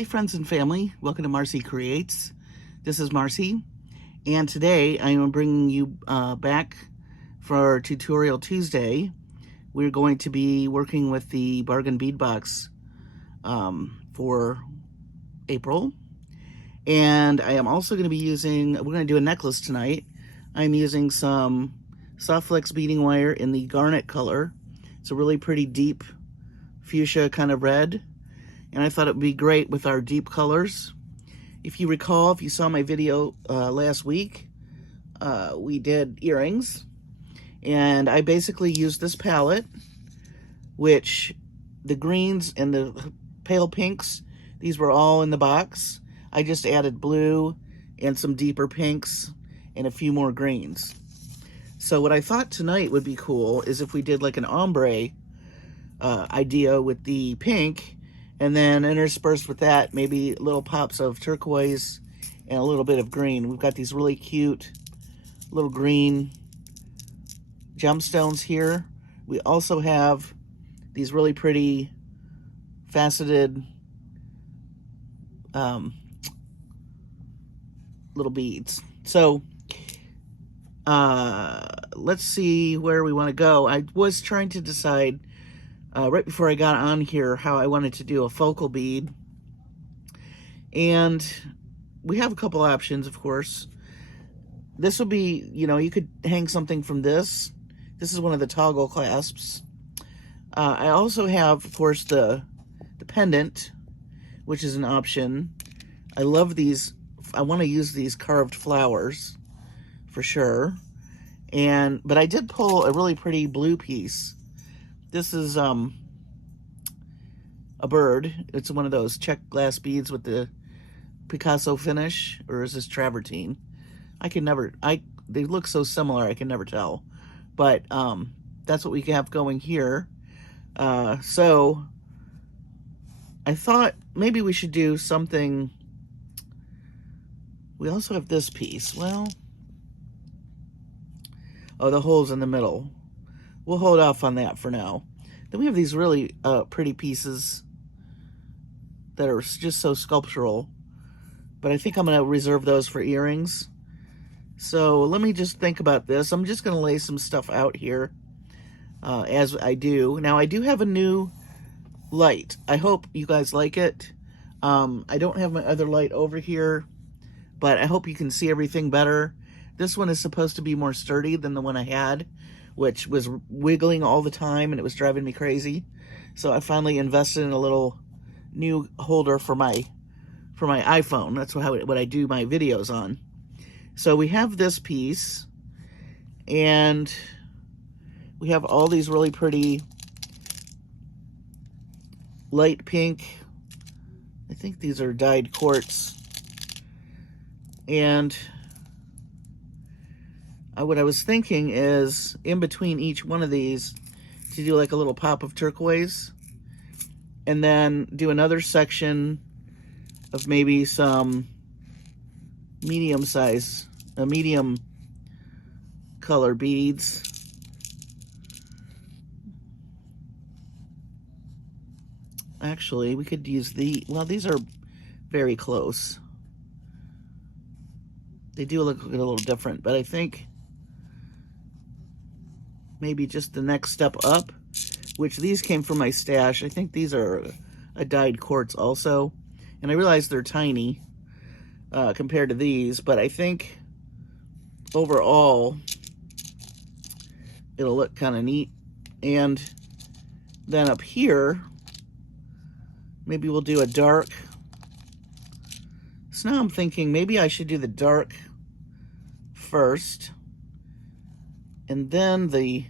Hi friends and family, welcome to Marcie Creates. This is Marcie, and today I am bringing you back for Tutorial Tuesday. We're going to be working with the bargain bead box for April, and I am also going to be using, we're going to do a necklace tonight. I'm using some SoftFlex beading wire in the garnet color. It's a really pretty deep fuchsia kind of red, and I thought it would be great with our deep colors. If you recall, if you saw my video last week, we did earrings, and I basically used this palette, which the greens and the pale pinks, these were all in the box. I just added blue and some deeper pinks and a few more greens. So what I thought tonight would be cool is if we did like an ombre idea with the pink, and then interspersed with that, maybe little pops of turquoise and a little bit of green. We've got these really cute little green gemstones here. We also have these really pretty faceted little beads. So let's see where we want to go. I was trying to decide right before I got on here how I wanted to do a focal bead, and we have a couple options, of course. This would be, you know, you could hang something from this. This is one of the toggle clasps. I also have, of course, the pendant, which is an option. I love these. I want to use these carved flowers for sure. But I did pull a really pretty blue piece. This is a bird. It's one of those check glass beads with the Picasso finish, or is this travertine? They look so similar, I can never tell. But that's what we have going here. So I thought maybe we should do something. We also have this piece. Well, oh, the hole's in the middle. We'll hold off on that for now. Then we have these really pretty pieces that are just so sculptural, but I think I'm going to reserve those for earrings. So let me just think about this. I'm just going to lay some stuff out here as I do. Now, I do have a new light. I hope you guys like it. I don't have my other light over here, but I hope you can see everything better. This one is supposed to be more sturdy than the one I had, which was wiggling all the time and it was driving me crazy. So I finally invested in a little new holder for my iPhone. That's what I do my videos on. So we have this piece, and we have all these really pretty light pink. I think these are dyed quartz. And what I was thinking is, in between each one of these, to do like a little pop of turquoise, and then do another section of maybe some medium color beads. Actually, we could use well, these are very close. They do look a little different, but I think maybe just the next step up, which these came from my stash. I think these are a dyed quartz also. And I realize they're tiny compared to these, but I think overall it'll look kind of neat. And then up here, maybe we'll do a dark. So now I'm thinking maybe I should do the dark first, and then the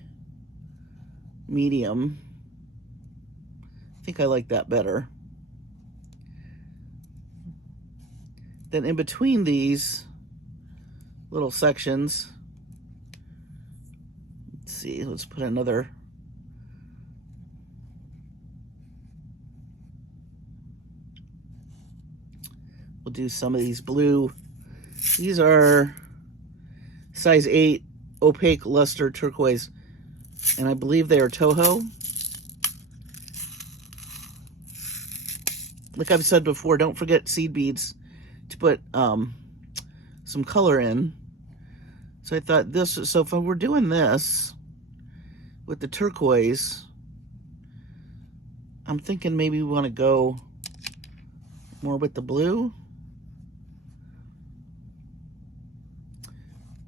medium. I think I like that better. Then in between these little sections, let's see, let's put another. We'll do some of these blue. These are size 8 opaque luster turquoise, and I believe they are Toho. like I've said before, don't forget seed beads to put some color in. So I thought this, so if we're doing this with the turquoise, I'm thinking maybe we want to go more with the blue.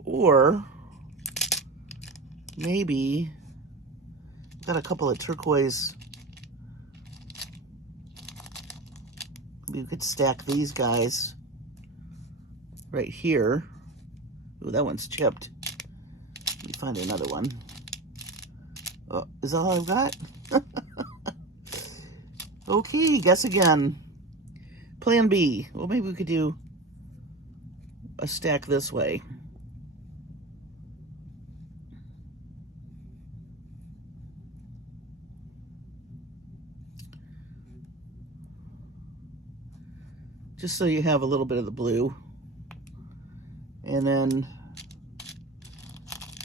Or maybe, got a couple of turquoise. Maybe we could stack these guys right here. Ooh, that one's chipped. Let me find another one. Oh, is that all I've got? Okay, guess again. Plan B. Well, maybe we could do a stack this way. Just so you have a little bit of the blue. And then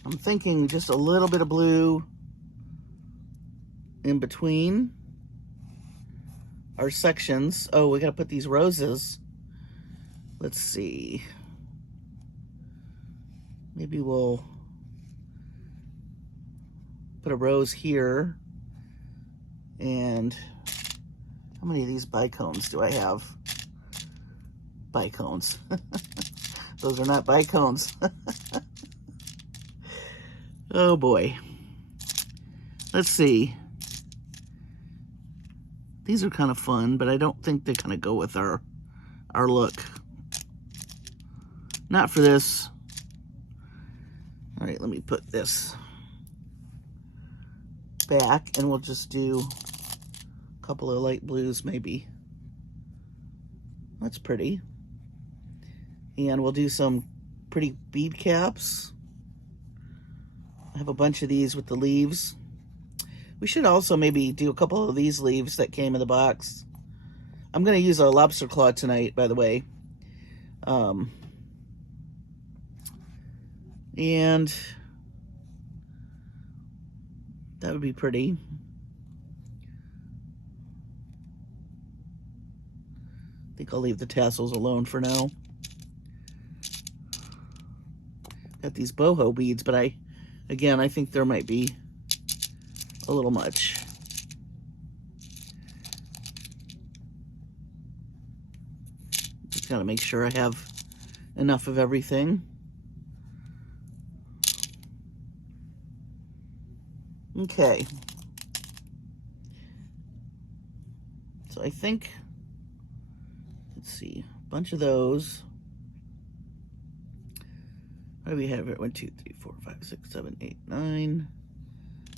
I'm thinking just a little bit of blue in between our sections. Oh, we gotta put these roses. Let's see. Maybe we'll put a rose here. And how many of these bicones do I have? Bicones. Those are not bicones. Oh boy. Let's see. These are kind of fun, but I don't think they're gonna go with our look. Not for this. All right, let me put this back and we'll just do a couple of light blues maybe. That's pretty. And we'll do some pretty bead caps. I have a bunch of these with the leaves. We should also maybe do a couple of these leaves that came in the box. I'm going to use a lobster claw tonight, by the way. And that would be pretty. I think I'll leave the tassels alone for now. Got these boho beads, but I think there might be a little much. Just gotta make sure I have enough of everything. Okay. So I think, let's see, a bunch of those. What do we have here? 1, 2, 3, 4, 5, 6, 7, 8, 9,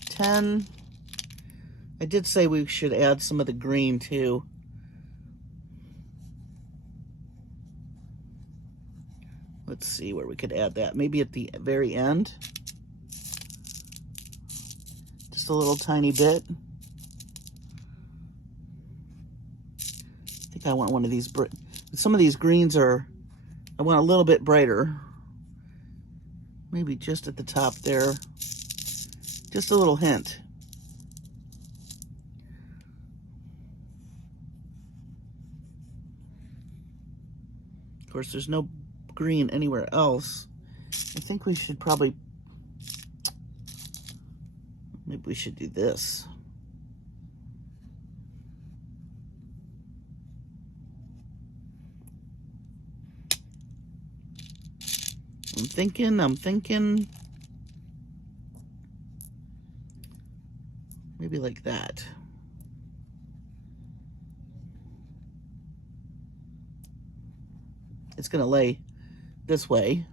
10. I did say we should add some of the green too. Let's see where we could add that. Maybe at the very end. Just a little tiny bit. I think I want one of these. Some of these greens are, I want a little bit brighter. Maybe just at the top there. Just a little hint. Of course, there's no green anywhere else. I think we should probably, maybe we should do this. I'm thinking, maybe like that. It's gonna lay this way,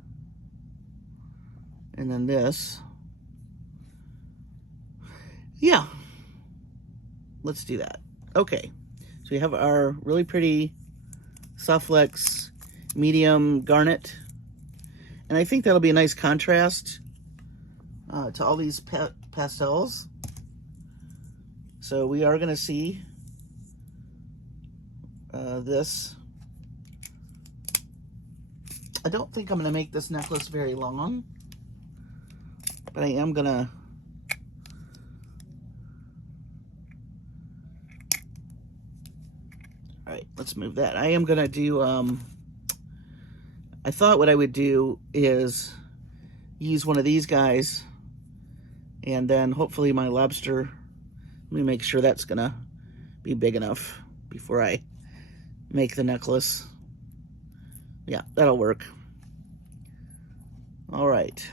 and then this. Yeah, let's do that. Okay, so we have our really pretty SoftFlex medium garnet, and I think that'll be a nice contrast to all these pastels. So we are gonna see this. I don't think I'm gonna make this necklace very long, but I am gonna all right, let's move that. I am gonna do, I thought what I would do is use one of these guys, and then hopefully my lobster, let me make sure that's gonna be big enough before I make the necklace. Yeah, that'll work. All right.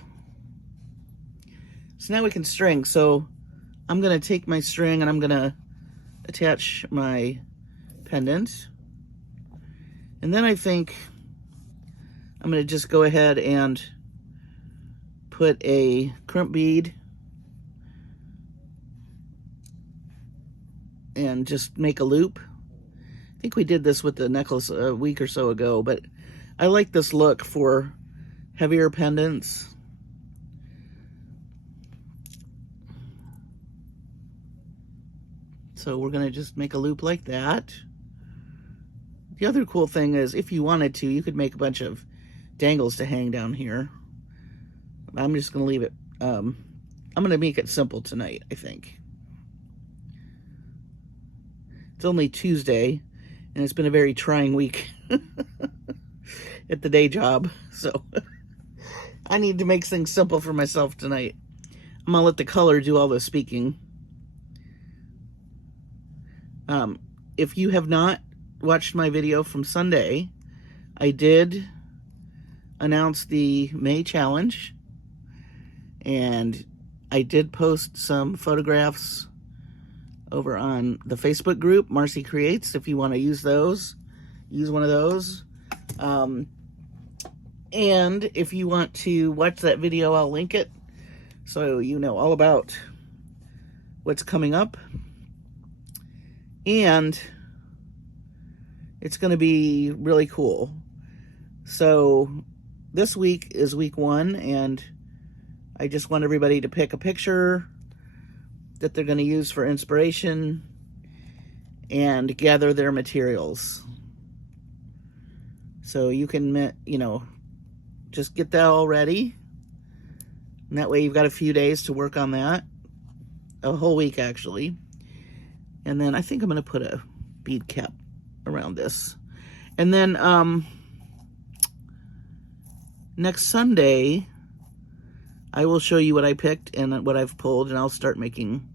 So now we can string. So I'm gonna take my string and I'm gonna attach my pendant. And then I think I'm gonna just go ahead and put a crimp bead and just make a loop. I think we did this with the necklace a week or so ago, but I like this look for heavier pendants. So we're gonna just make a loop like that. The other cool thing is, if you wanted to, you could make a bunch of dangles to hang down here. I'm just gonna leave it, I'm gonna make it simple tonight, I think. It's only Tuesday, and it's been a very trying week at the day job, so I need to make things simple for myself tonight. I'm gonna let the color do all the speaking. If you have not watched my video from Sunday, I did announce the May challenge, and I did post some photographs over on the Facebook group, Marcie Creates. If you want to use those, use one of those. And if you want to watch that video, I'll link it so you know all about what's coming up. And it's going to be really cool. So this week is week 1, and I just want everybody to pick a picture that they're going to use for inspiration and gather their materials. So you can, you know, just get that all ready. And that way you've got a few days to work on that. A whole week, actually. And then I think I'm going to put a bead cap around this. And then next Sunday, I will show you what I picked and what I've pulled, and I'll start making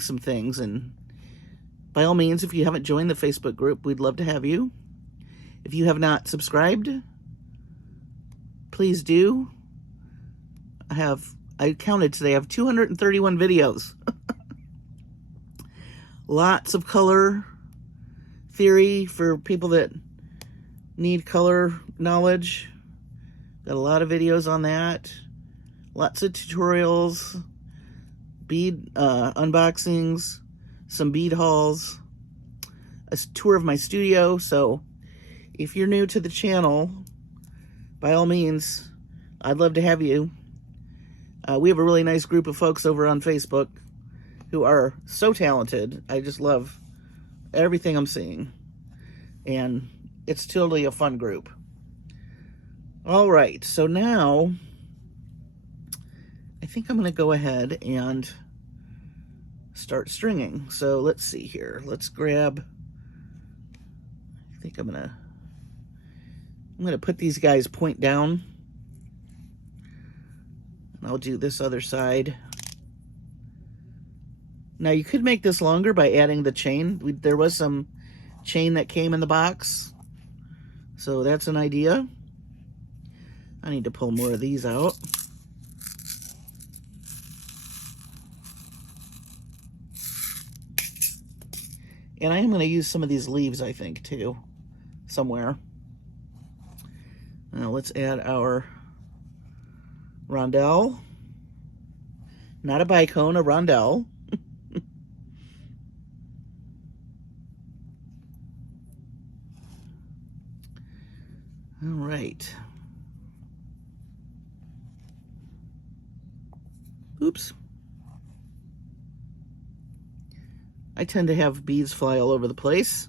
some things. And by all means, if you haven't joined the Facebook group, we'd love to have you. If you have not subscribed, please do. I counted today, I have 231 videos. Lots of color theory for people that need color knowledge. Got a lot of videos on that. Lots of tutorials, bead unboxings, some bead hauls, a tour of my studio. So if you're new to the channel, by all means, I'd love to have you. We have a really nice group of folks over on Facebook who are so talented. I just love everything I'm seeing. And it's totally a fun group. All right, so now I think I'm going to go ahead and start stringing. So let's see here. Let's grab, I think I'm going to put these guys point down. And I'll do this other side. Now you could make this longer by adding the chain. There was some chain that came in the box, so that's an idea. I need to pull more of these out. And I am going to use some of these leaves, I think, too, somewhere. Now let's add our rondelle. Not a bicone, a rondelle. All right. Oops. I tend to have beads fly all over the place.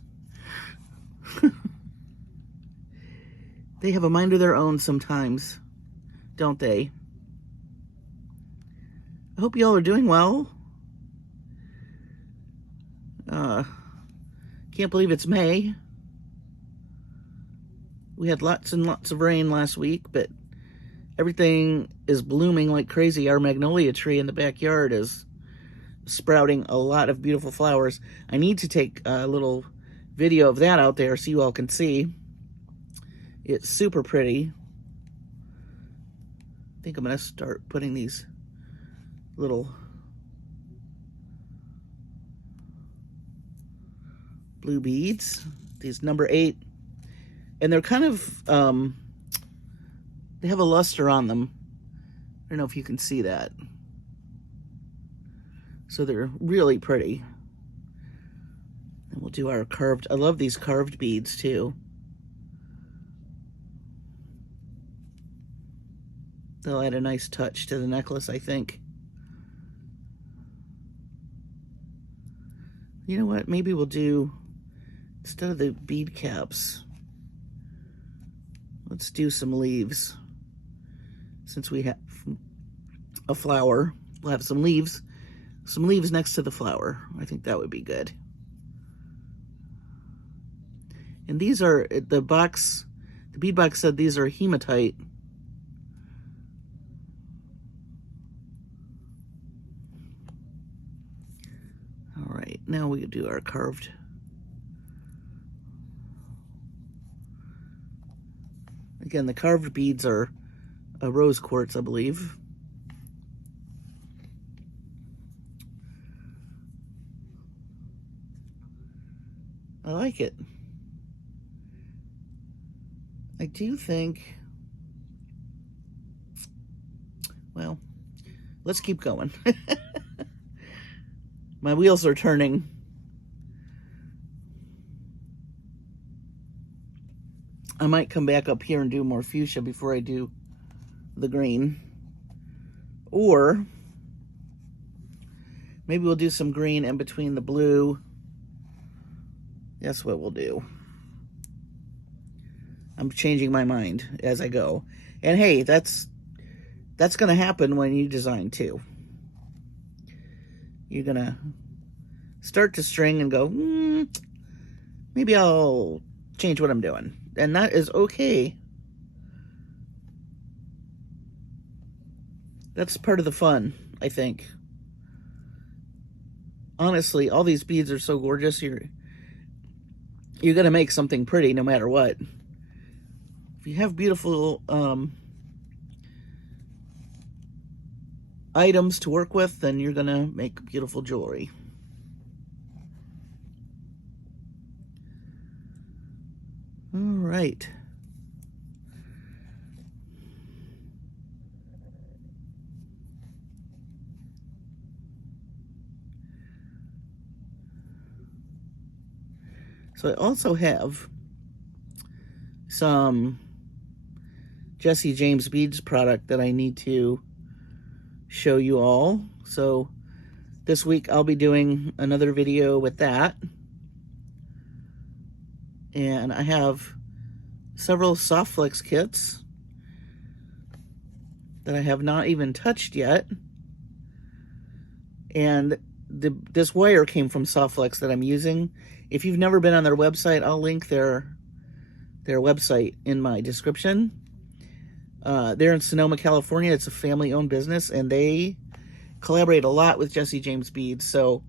They have a mind of their own sometimes, don't they? I hope y'all are doing well. Can't believe it's May. We had lots and lots of rain last week, but everything is blooming like crazy. Our magnolia tree in the backyard is sprouting a lot of beautiful flowers. I need to take a little video of that out there so you all can see. It's super pretty. I think I'm going to start putting these little blue beads, these number 8, and they're kind of they have a luster on them. I don't know if you can see that. So they're really pretty. And we'll do our carved, I love these carved beads too. They'll add a nice touch to the necklace, I think. You know what, maybe we'll do, instead of the bead caps, let's do some leaves. Since we have a flower, we'll have some leaves next to the flower. I think that would be good. And these are, the bead box said these are hematite. All right, now we do our carved. Again, the carved beads are a rose quartz, I believe. I like it. I do think, well, let's keep going. My wheels are turning. I might come back up here and do more fuchsia before I do the green. Or maybe we'll do some green in between the blue. That's what we'll do. I'm changing my mind as I go. And hey, that's going to happen when you design too. You're going to start to string and go, maybe I'll change what I'm doing. And that is okay. That's part of the fun, I think. Honestly, all these beads are so gorgeous. You're going to make something pretty no matter what. If you have beautiful items to work with, then you're going to make beautiful jewelry. All right. So I also have some Jesse James Beads product that I need to show you all. So this week I'll be doing another video with that. And I have several SoftFlex kits that I have not even touched yet. And this wire came from SoftFlex that I'm using. If you've never been on their website, I'll link their website in my description. They're in Sonoma, California. It's a family-owned business, and they collaborate a lot with Jesse James Beads. So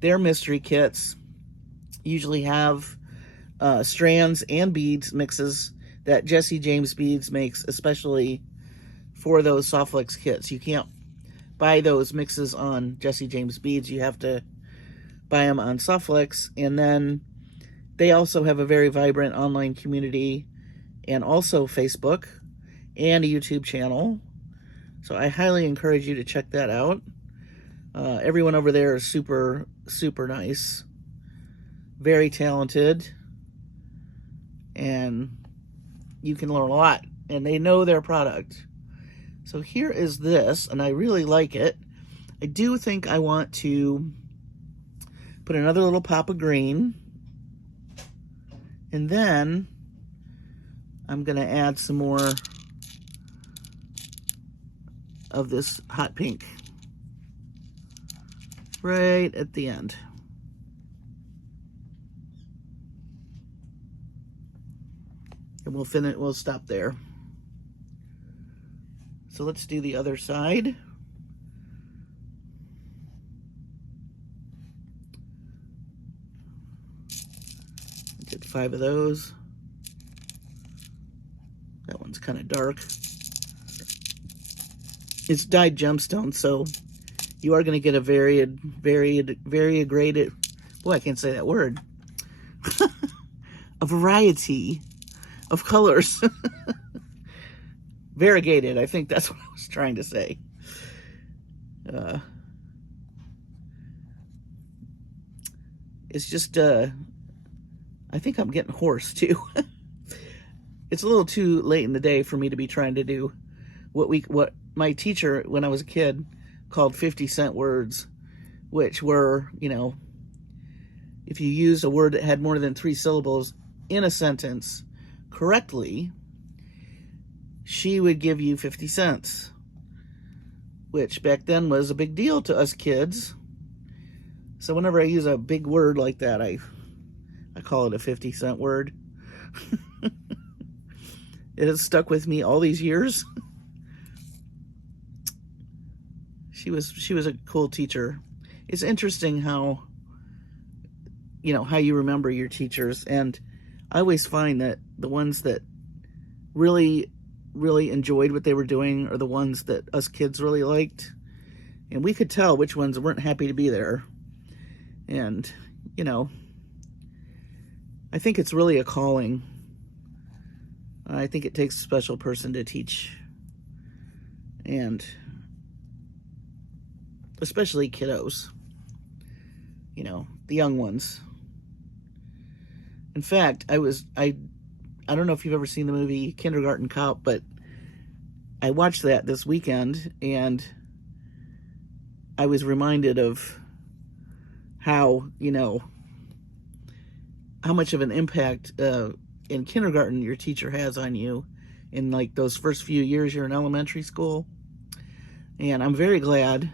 their mystery kits usually have strands and beads mixes that Jesse James Beads makes, especially for those SoftFlex kits. You can't buy those mixes on Jesse James Beads. You have to buy them on SoftFlex. And then they also have a very vibrant online community and also Facebook and a YouTube channel. So I highly encourage you to check that out. Everyone over there is super, super nice. Very talented. And you can learn a lot. And they know their product. So here is this, and I really like it. I do think I want to put another little pop of green. And then I'm going to add some more of this hot pink right at the end. and we'll stop there. So let's do the other side. Did 5 of those. That one's kind of dark. It's dyed gemstone, so you are going to get a variegated, boy, I can't say that word. A variety of colors. Variegated, I think that's what I was trying to say. It's just, I think I'm getting hoarse too. It's a little too late in the day for me to be trying to do what my teacher, when I was a kid, called 50-cent words, which were, you know, if you used a word that had more than 3 syllables in a sentence correctly, she would give you 50 cents, which back then was a big deal to us kids. So whenever I use a big word like that, I call it a 50-cent word. It has stuck with me all these years. She was a cool teacher. It's interesting how, you know, how you remember your teachers, and I always find that the ones that really enjoyed what they were doing are the ones that us kids really liked, and we could tell which ones weren't happy to be there. And, you know, I think it's really a calling. I think it takes a special person to teach, and especially kiddos, you know, the young ones. In fact, I don't know if you've ever seen the movie Kindergarten Cop, but I watched that this weekend, and I was reminded of how, you know, how much of an impact in kindergarten your teacher has on you in like those first few years you're in elementary school. And I'm very glad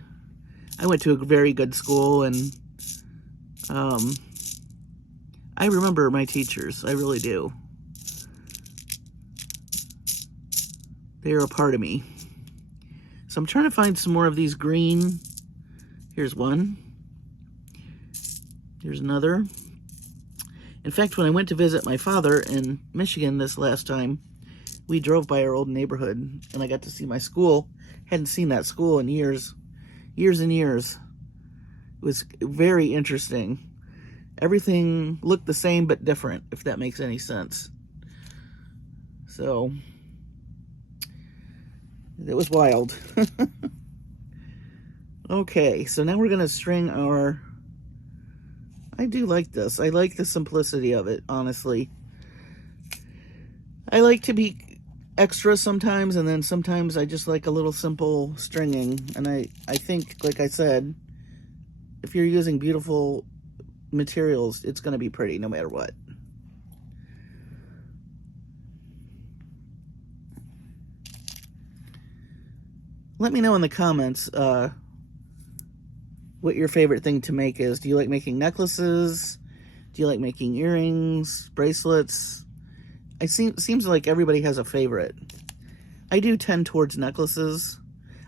I went to a very good school, and I remember my teachers. I really do. They're a part of me. So I'm trying to find some more of these green. Here's one. Here's another. In fact, when I went to visit my father in Michigan this last time, we drove by our old neighborhood, and I got to see my school. Hadn't seen that school in years and years. It was very interesting. Everything looked the same but different, if that makes any sense. So it was wild. Okay, so now we're gonna string our, I do like this. I like the simplicity of it, honestly. I like to be extra sometimes, and then sometimes I just like a little simple stringing. And I think, like I said, if you're using beautiful materials, it's going to be pretty no matter what. Let me know in the comments what your favorite thing to make is. Do you like making necklaces? Do you like making earrings, bracelets? It seems like everybody has a favorite. I do tend towards necklaces.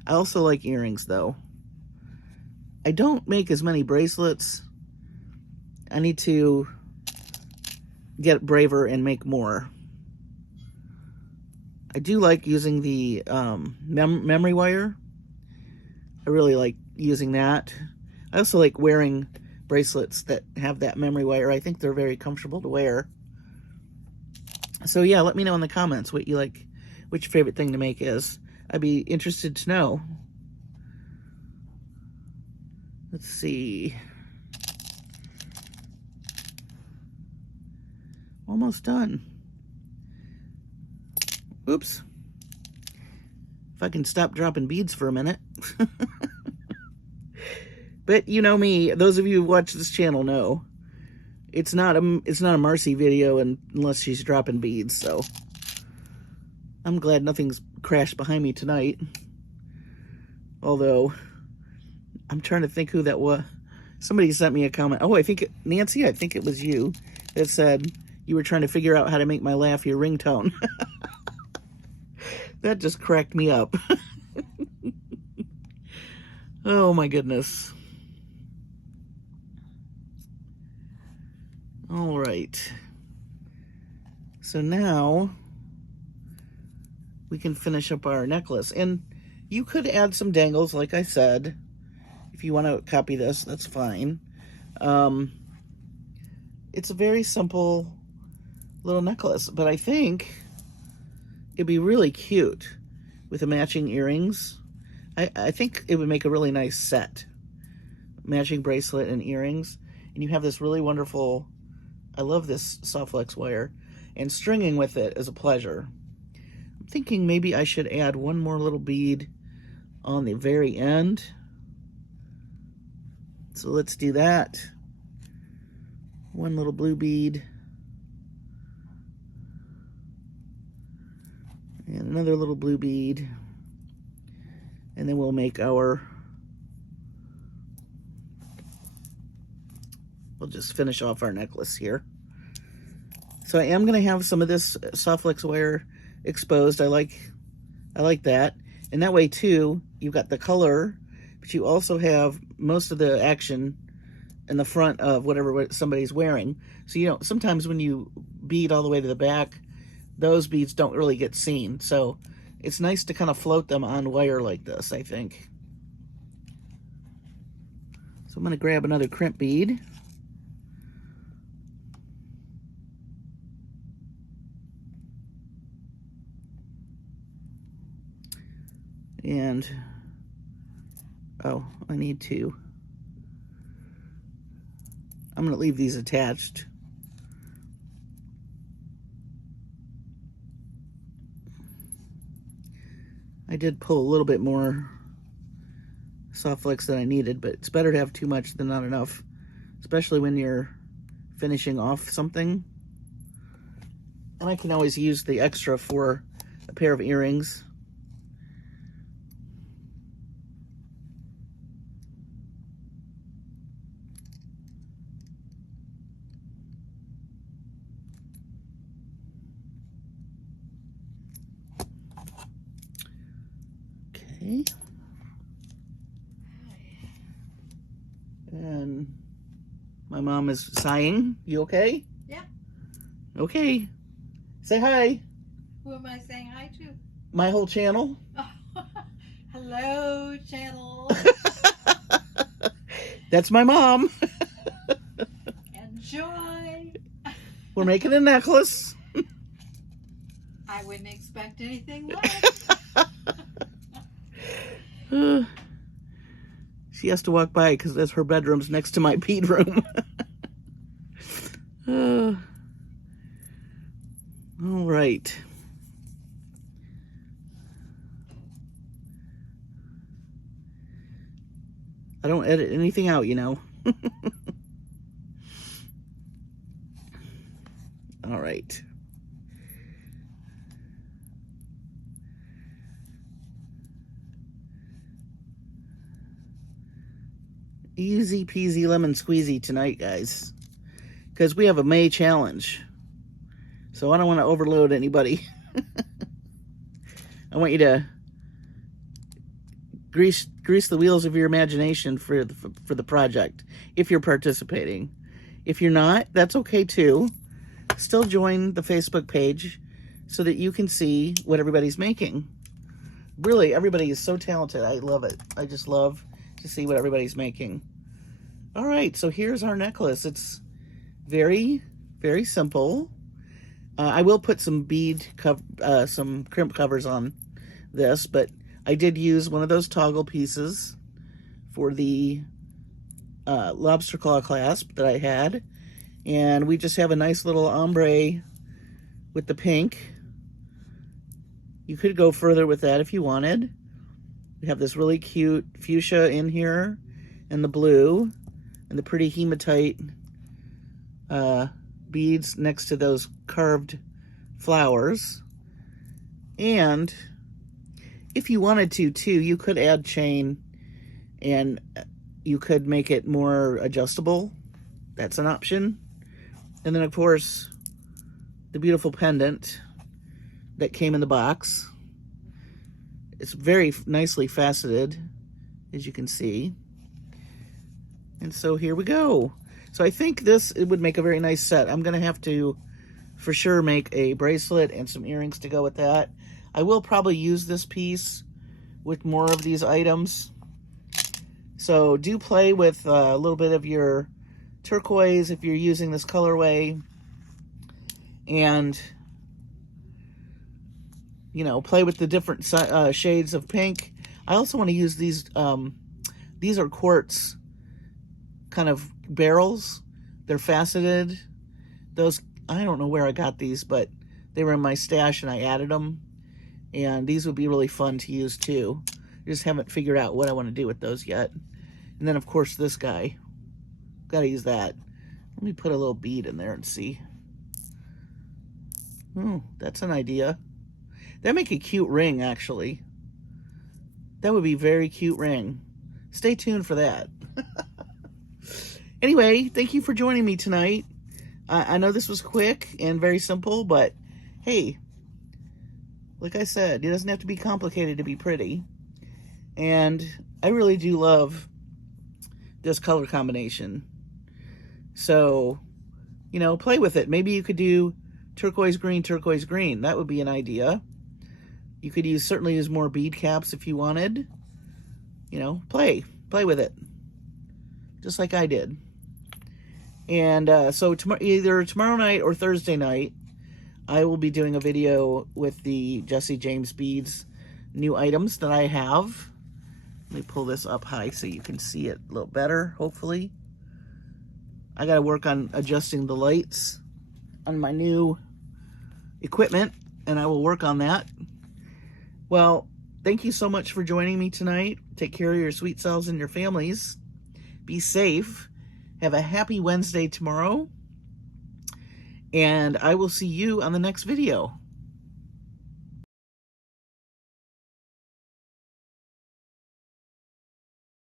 I also like earrings, though. I don't make as many bracelets. I need to get braver and make more. I do like using the memory wire. I really like using that. I also like wearing bracelets that have that memory wire. I think they're very comfortable to wear. So yeah, let me know in the comments what you like, what your favorite thing to make is. I'd be interested to know. Let's see. Almost done. Oops. If I can stop dropping beads for a minute. But you know me, those of you who watch this channel know it's not a Marcie video unless she's dropping beads. So I'm glad nothing's crashed behind me tonight. Although I'm trying to think who that was. Somebody sent me a comment. Oh, Nancy, I think it was you that said you were trying to figure out how to make my laugh your ringtone. That just cracked me up. Oh my goodness. All right. So now we can finish up our necklace. And you could add some dangles, like I said. If you want to copy this, that's fine. It's a very simple little necklace, but I think it'd be really cute with the matching earrings. I think it would make a really nice set. Matching bracelet and earrings. And you have this really wonderful, I love this SoftFlex wire. And stringing with it is a pleasure. I'm thinking maybe I should add one more little bead on the very end. So let's do that. One little blue bead. And another little blue bead. And then we'll make our, we'll just finish off our necklace here. So I am going to have some of this SoftFlex wire exposed. I like that. And that way too, you've got the color, but you also have most of the action in the front of whatever somebody's wearing. So you know, sometimes when you bead all the way to the back, those beads don't really get seen. So it's nice to kind of float them on wire like this, I think. So I'm going to grab another crimp bead. And, oh, I need to. I'm going to leave these attached. I did pull a little bit more SoftFlex than I needed, but it's better to have too much than not enough, especially when you're finishing off something. And I can always use the extra for a pair of earrings. Okay. And my mom is sighing. You okay? Yeah. Okay. Say hi. Who am I saying hi to? My whole channel. Oh, hello, channel. That's my mom. Enjoy. We're making a necklace. I wouldn't expect anything less. She has to walk by because that's her bedroom's next to my bead room. All right. I don't edit anything out, you know. All right. Easy peasy lemon squeezy tonight, guys. Because we have a May challenge. So I don't want to overload anybody. I want you to grease the wheels of your imagination for the project, if you're participating. If you're not, that's okay too. Still join the Facebook page so that you can see what everybody's making. Really, everybody is so talented. I love it. I just love to see what everybody's making. All right, so here's our necklace. It's very, very simple. I will put some some crimp covers on this, but I did use one of those toggle pieces for the lobster claw clasp that I had. And we just have a nice little ombre with the pink. You could go further with that if you wanted. We have this really cute fuchsia in here, and the blue, and the pretty hematite beads next to those carved flowers. And if you wanted to too, you could add chain and you could make it more adjustable. That's an option. And then of course the beautiful pendant that came in the box. It's very nicely faceted, as you can see. And so here we go. So I think it would make a very nice set. I'm going to have to, for sure, make a bracelet and some earrings to go with that. I will probably use this piece with more of these items. So do play with a little bit of your turquoise if you're using this colorway. And, you know, play with the different shades of pink. I also want to use these. These are quartz kind of barrels. They're faceted. Those, I don't know where I got these, but they were in my stash and I added them. And these would be really fun to use too. I just haven't figured out what I want to do with those yet. And then, of course, this guy. Got to use that. Let me put a little bead in there and see. Oh, that's an idea. That'd make a cute ring, actually. That would be a very cute ring. Stay tuned for that. Anyway, thank you for joining me tonight. I know this was quick and very simple, but hey, like I said, it doesn't have to be complicated to be pretty. And I really do love this color combination. So, you know, play with it. Maybe you could do turquoise green, turquoise green. That would be an idea. You could certainly use more bead caps if you wanted. You know, play with it. Just like I did. And so either tomorrow night or Thursday night, I will be doing a video with the Jesse James beads new items that I have. Let me pull this up high so you can see it a little better, hopefully. I got to work on adjusting the lights on my new equipment, and I will work on that. Well, thank you so much for joining me tonight. Take care of your sweet selves and your families. Be safe. Have a happy Wednesday tomorrow. And I will see you on the next video.